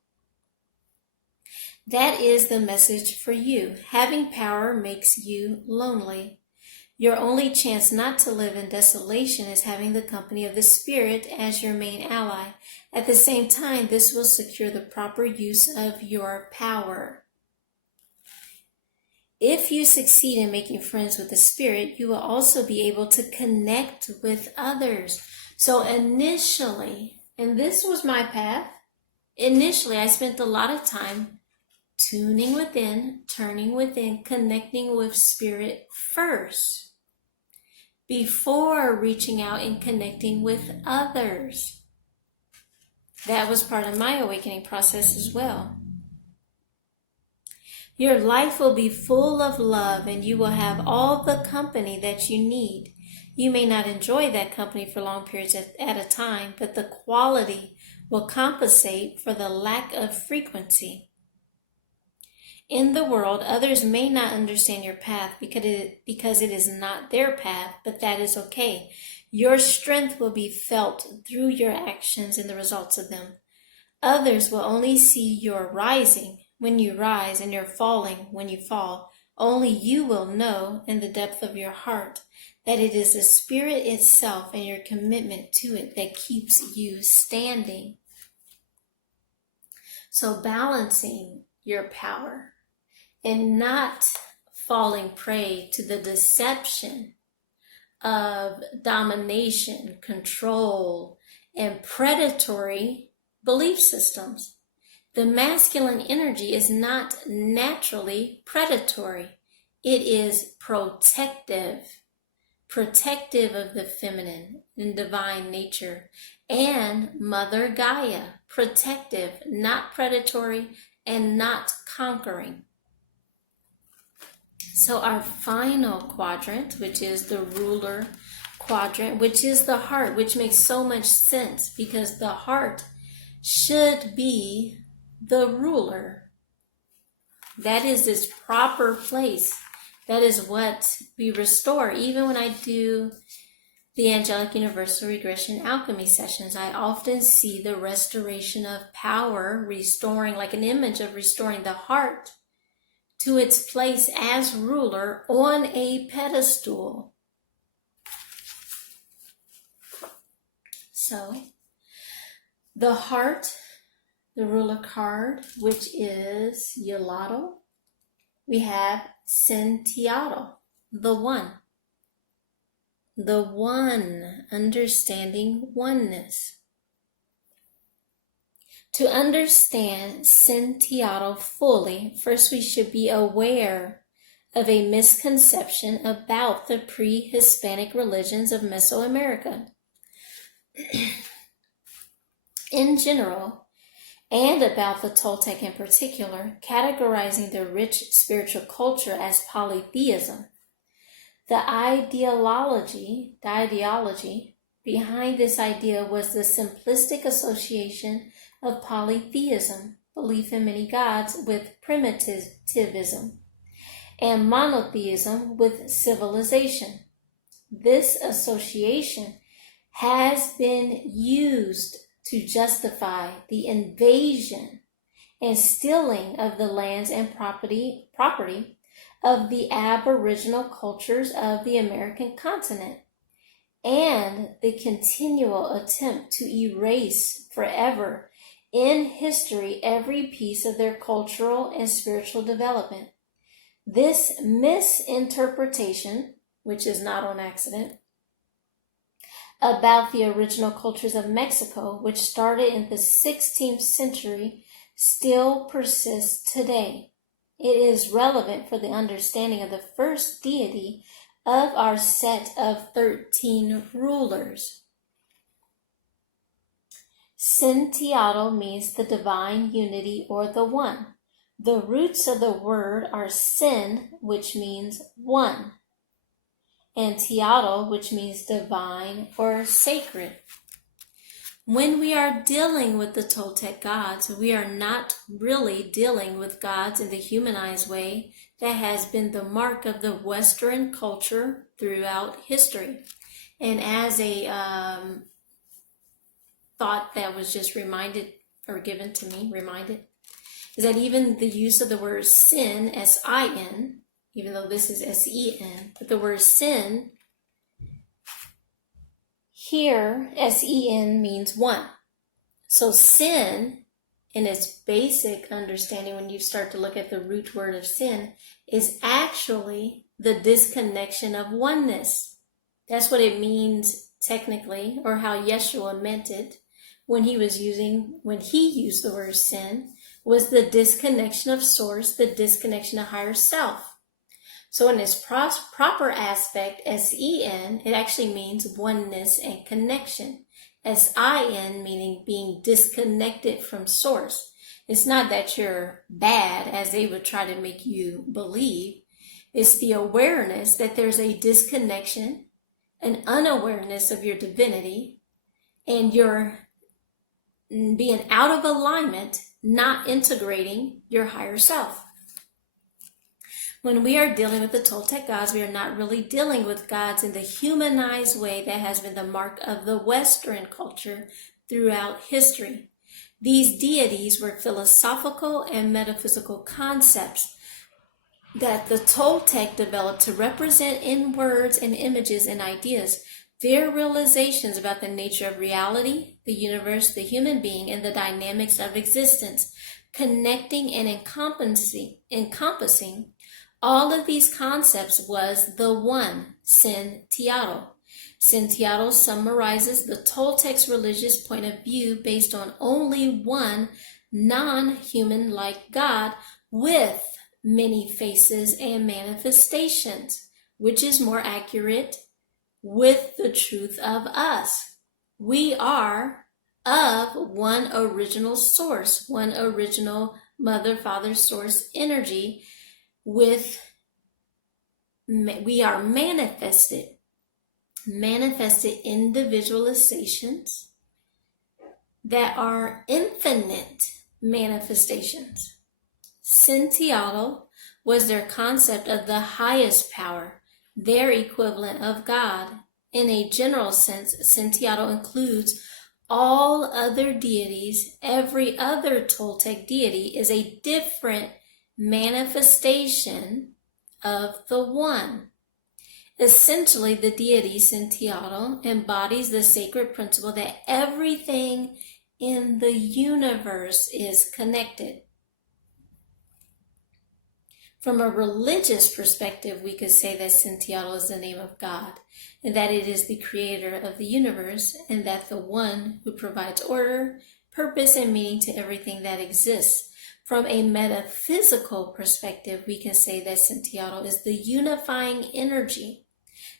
That is the message for you. Having power makes you lonely. Your only chance not to live in desolation is having the company of the Spirit as your main ally. At the same time, this will secure the proper use of your power. If you succeed in making friends with the Spirit, you will also be able to connect with others. So initially, and this was my path, initially I spent a lot of time tuning within, turning within, connecting with Spirit first, before reaching out and connecting with others. That was part of my awakening process as well. Your life will be full of love and you will have all the company that you need. You may not enjoy that company for long periods at a time, but the quality will compensate for the lack of frequency. In the world, others may not understand your path because it is not their path, but that is okay. Your strength will be felt through your actions and the results of them. Others will only see your rising when you rise and your falling when you fall. Only you will know in the depth of your heart that it is the Spirit itself and your commitment to it that keeps you standing. So balancing your power and not falling prey to the deception of domination, control, and predatory belief systems. The masculine energy is not naturally predatory. It is protective of the feminine and divine nature, and Mother Gaia, protective, not predatory, and not conquering. So our final quadrant, which is the ruler quadrant, which is the heart, which makes so much sense because the heart should be the ruler. That is its proper place. That is what we restore. Even when I do the Angelic Universal Regression Alchemy sessions, I often see the restoration of power, restoring, like an image of restoring the heart to its place as ruler on a pedestal. So, the heart, the ruler card, which is Yolado, we have Sentiado, the one, understanding oneness. To understand Sentiado fully, first we should be aware of a misconception about the pre-Hispanic religions of Mesoamerica in general, and about the Toltec in particular, categorizing the rich spiritual culture as polytheism. The ideology behind this idea was the simplistic association of polytheism, belief in many gods, with primitivism, and monotheism with civilization. This association has been used to justify the invasion and stealing of the lands and property of the aboriginal cultures of the American continent, and the continual attempt to erase forever in history every piece of their cultural and spiritual development. This misinterpretation, which is not on accident, about the original cultures of Mexico, which started in the 16th century, still persists today. It is relevant for the understanding of the first deity of our set of 13 rulers. Sentiado means the divine unity or the one. The roots of the word are sin, which means one, and tiado, which means divine or sacred. When we are dealing with the Toltec gods, we are not really dealing with gods in the humanized way that has been the mark of the Western culture throughout history. And as a thought that was just reminded or given to me, is that even the use of the word sin, S-I-N, even though this is S-E-N, but the word sin here, S-E-N, means one. So sin, in its basic understanding, when you start to look at the root word of sin, is actually the disconnection of oneness. That's what it means technically, or how Yeshua meant it when he used the word sin, was the disconnection of source, the disconnection of higher self. So in its proper aspect, S-E-N, it actually means oneness and connection. S-I-N meaning being disconnected from source. It's not that you're bad, as they would try to make you believe. It's the awareness that there's a disconnection, an unawareness of your divinity, and you're being out of alignment, not integrating your higher self. When we are dealing with the Toltec gods, we are not really dealing with gods in the humanized way that has been the mark of the Western culture throughout history. These deities were philosophical and metaphysical concepts that the Toltec developed to represent in words and images and ideas their realizations about the nature of reality, the universe, the human being, and the dynamics of existence, connecting and encompassing all of these concepts was the one, Sentiaro. Sentiaro summarizes the Toltec's religious point of view based on only one non-human-like God with many faces and manifestations, which is more accurate with the truth of us. We are of one original source, one original mother, father, source energy. We are manifested individualizations that are infinite manifestations. Sentiaro was their concept of the highest power, their equivalent of God. In a general sense, Sentiaro includes all other deities. Every other Toltec deity is a different manifestation of the one. Essentially, the deity Sentiaro embodies the sacred principle that everything in the universe is connected. From a religious perspective, we could say that Sentiaro is the name of God, and that it is the creator of the universe, and that the one who provides order, purpose, and meaning to everything that exists. From a metaphysical perspective, we can say that Sentiaro is the unifying energy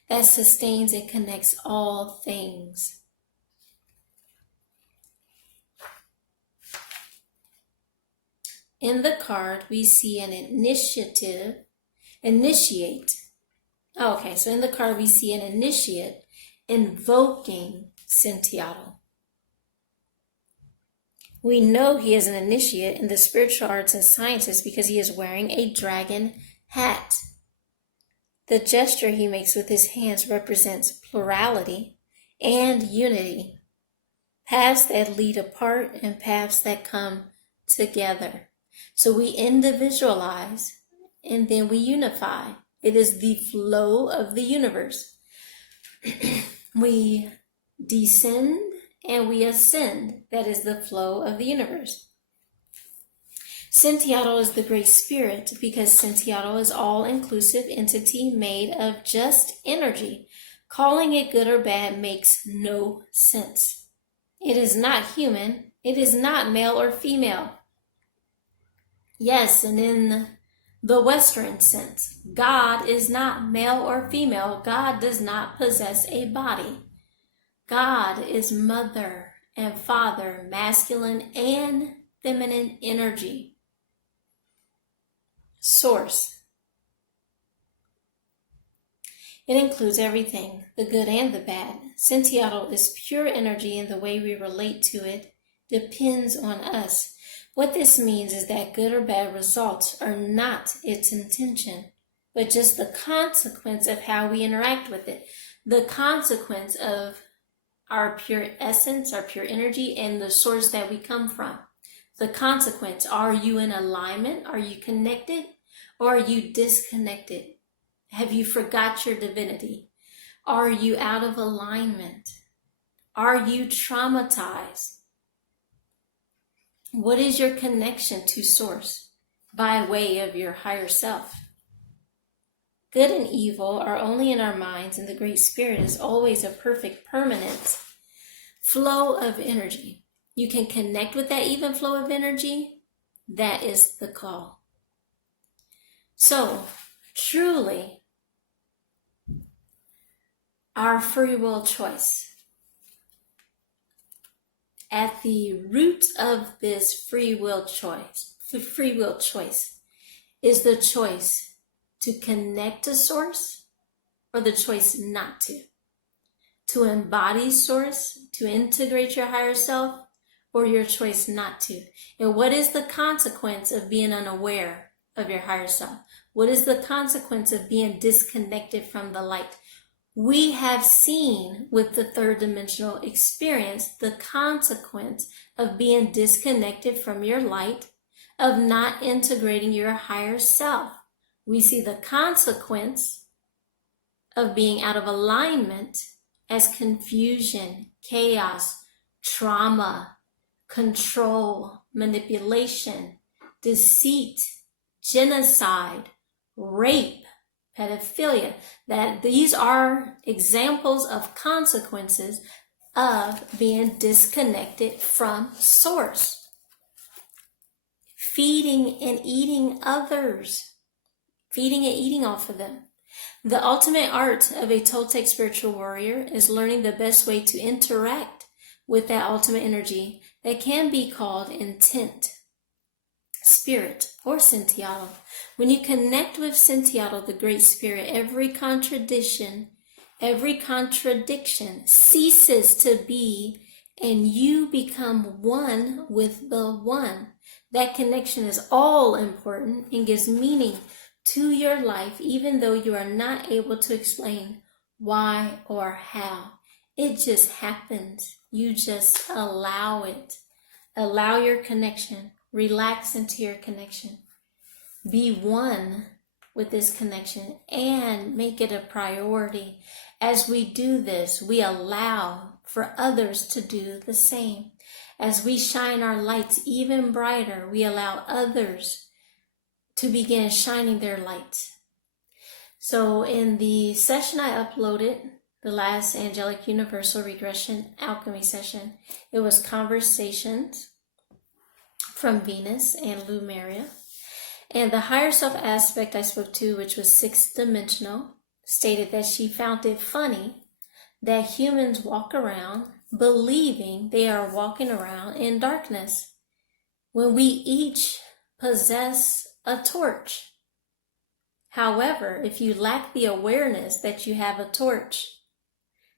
that sustains and connects all things. In the card, we see an initiate. So in the card, we see an initiate invoking Sentiaro. We know he is an initiate in the spiritual arts and sciences because he is wearing a dragon hat. The gesture he makes with his hands represents plurality and unity, paths that lead apart and paths that come together. So we individualize and then we unify. It is the flow of the universe. We descend and we ascend. That is the flow of the universe. Sentiaro is the Great Spirit because Sentiaro is all-inclusive entity made of just energy. Calling it good or bad makes no sense. It is not human. It is not male or female. Yes, and in the Western sense, God is not male or female. God does not possess a body. God is mother and father, masculine and feminine energy. Source. It includes everything, the good and the bad. Sentiaro is pure energy, and the way we relate to it depends on us. What this means is that good or bad results are not its intention, but just the consequence of how we interact with it, the consequence of our pure essence, our pure energy, and the source that we come from. The consequence, are you in alignment? Are you connected? Or are you disconnected? Have you forgot your divinity? Are you out of alignment? Are you traumatized? What is your connection to source by way of your higher self? Good and evil are only in our minds, and the Great Spirit is always a perfect, permanent flow of energy. You can connect with that even flow of energy. That is the call. So, truly, our free will choice. At the root of this free will choice is the choice to connect to source or the choice not to embody source, to integrate your higher self, or your choice not to. And what is the consequence of being unaware of your higher self? What is the consequence of being disconnected from the light? We have seen with the third dimensional experience the consequence of being disconnected from your light, of not integrating your higher self. We see the consequence of being out of alignment as confusion, chaos, trauma, control, manipulation, deceit, genocide, rape, pedophilia. That these are examples of consequences of being disconnected from source. Feeding and eating others. Feeding and eating off of them. The ultimate art of a Toltec spiritual warrior is learning the best way to interact with that ultimate energy that can be called intent, spirit, or Sentiato. When you connect with Sentiato, the Great Spirit, every contradiction ceases to be, and you become one with the one. That connection is all important and gives meaning to your life, even though you are not able to explain why or how. It just happens. You just allow it. Allow your connection. Relax into your connection. Be one with this connection and make it a priority. As we do this, we allow for others to do the same. As we shine our lights even brighter, we allow others to begin shining their lights. So in the session I uploaded, the last Angelic Universal Regression Alchemy session, it was conversations from Venus and Lumeria. And the higher self aspect I spoke to, which was 6th dimensional, stated that she found it funny that humans walk around believing they are walking around in darkness when we each possess a torch. However, if you lack the awareness that you have a torch,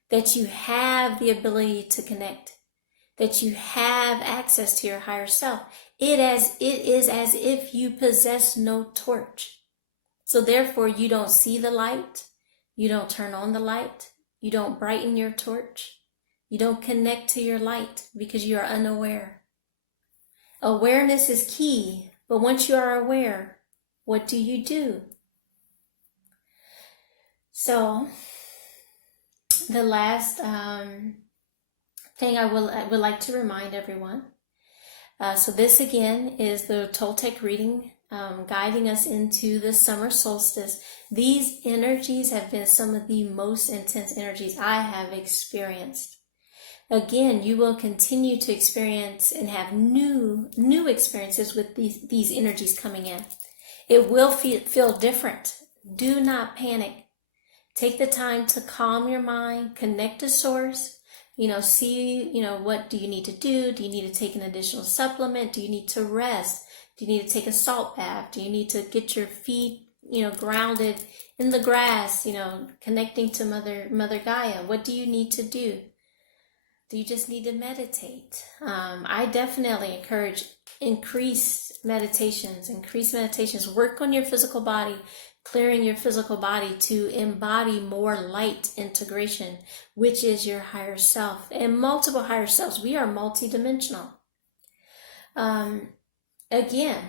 that you have the ability to connect, that you have access to your higher self, it is as if you possess no torch. So therefore, you don't see the light, you don't turn on the light, you don't brighten your torch, you don't connect to your light because you are unaware. Awareness is key, but once you are aware, what do you do? So, the last thing I would like to remind everyone. So this again is the Toltec reading, guiding us into the summer solstice. These energies have been some of the most intense energies I have experienced. Again, you will continue to experience and have new experiences with these energies coming in. It will feel different. Do not panic. Take the time to calm your mind, connect to source, see, what do you need to do? Do you need to take an additional supplement? Do you need to rest? Do you need to take a salt bath? Do you need to get your feet, grounded in the grass, connecting to Mother Gaia? What do you need to do? Do you just need to meditate? I definitely encourage increased meditations, work on your physical body. clearing your physical body to embody more light integration, which is your higher self, and multiple higher selves. We are multidimensional. Again,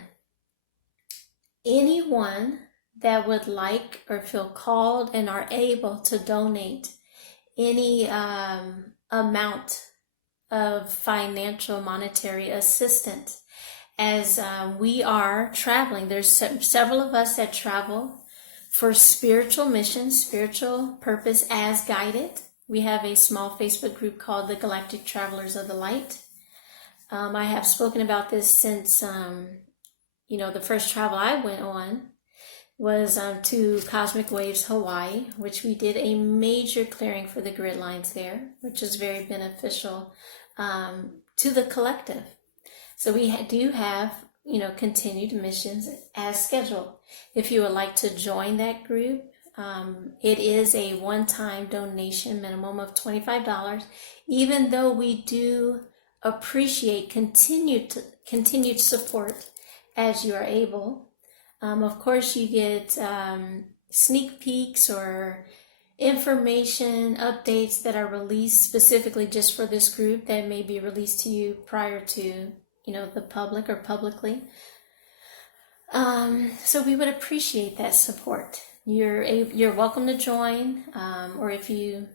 anyone that would like or feel called and are able to donate any amount of financial monetary assistance, as we are traveling. There's several of us that travel for spiritual missions, spiritual purpose as guided. We have a small Facebook group called the Galactic Travelers of the Light. I have spoken about this since, the first travel I went on was to Cosmic Waves, Hawaii, which we did a major clearing for the grid lines there, which is very beneficial to the collective. So we do have, continued missions as scheduled. If you would like to join that group, it is a one-time donation minimum of $25, even though we do appreciate continued support as you are able. Of course, you get sneak peeks or information updates that are released specifically just for this group that may be released to you prior to the public or publicly. So we would appreciate that support. You're welcome to join, or if you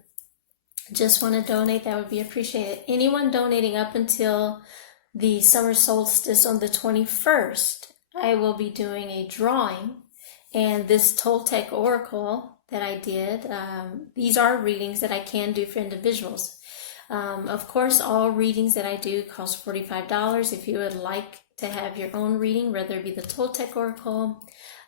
just want to donate, that would be appreciated. Anyone donating up until the summer solstice on the 21st, I will be doing a drawing, and this Toltec oracle that I did, these are readings that I can do for individuals. Of course, all readings that I do cost $45. If you would like to have your own reading, whether it be the Toltec oracle,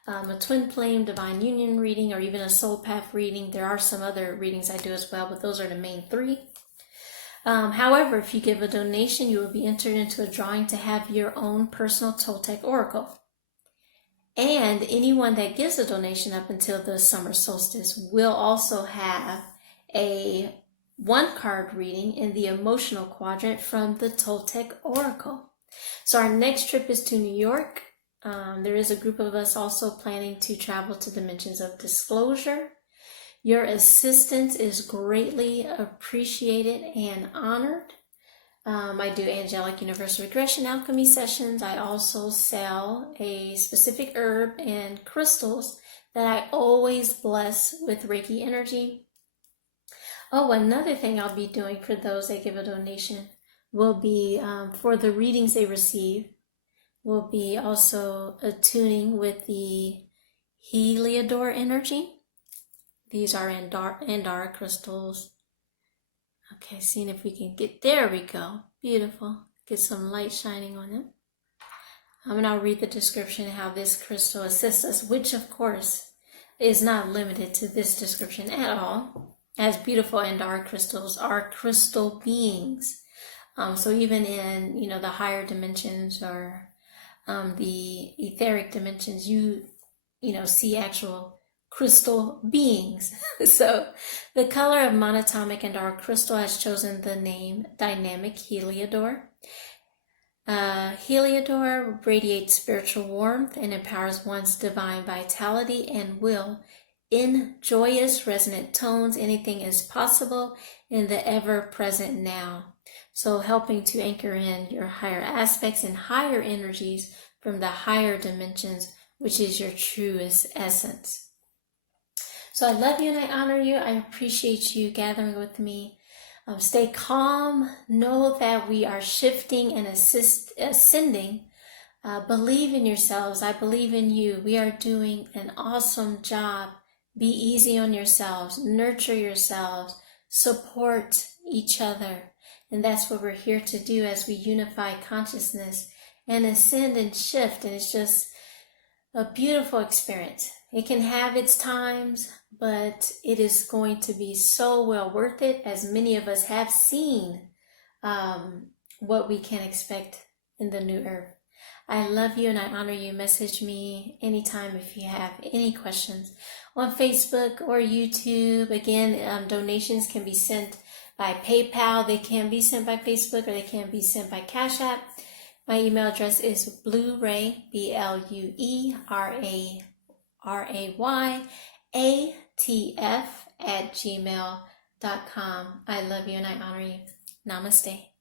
a twin flame divine union reading, or even a soul path reading, there are some other readings I do as well, but those are the main three. However, if you give a donation, you will be entered into a drawing to have your own personal Toltec oracle. And anyone that gives a donation up until the summer solstice will also have a one-card reading in the emotional quadrant from the Toltec oracle. So our next trip is to New York. There is a group of us also planning to travel to Dimensions of Disclosure. Your assistance is greatly appreciated and honored. I do angelic universal regression alchemy sessions. I also sell a specific herb and crystals that I always bless with Reiki energy. Oh, another thing I'll be doing for those that give a donation will be, for the readings they receive, will be also attuning with the Heliodor energy. These are Andara crystals. Okay, seeing if we can get, there we go. Beautiful. Get some light shining on them. And I'll read the description of how this crystal assists us, which of course is not limited to this description at all, as beautiful Andara crystals are crystal beings. So even in, the higher dimensions or the etheric dimensions, you see actual crystal beings. So the color of monatomic Andara crystal has chosen the name Dynamic Heliodor. Heliodor radiates spiritual warmth and empowers one's divine vitality and will. In joyous, resonant tones, anything is possible in the ever-present now. So helping to anchor in your higher aspects and higher energies from the higher dimensions, which is your truest essence. So I love you and I honor you. I appreciate you gathering with me. Stay calm. Know that we are shifting and ascending. Believe in yourselves. I believe in you. We are doing an awesome job. Be easy on yourselves. Nurture yourselves. Support each other. And that's what we're here to do as we unify consciousness and ascend and shift. And it's just a beautiful experience. It can have its times, but it is going to be so well worth it, as many of us have seen what we can expect in the new earth. I love you and I honor you. Message me anytime if you have any questions on Facebook or YouTube. Again, donations can be sent by PayPal. They can be sent by Facebook, or they can be sent by Cash App. My email address is blueray, BLUERAY RAYATF@gmail.com. I love you and I honor you. Namaste.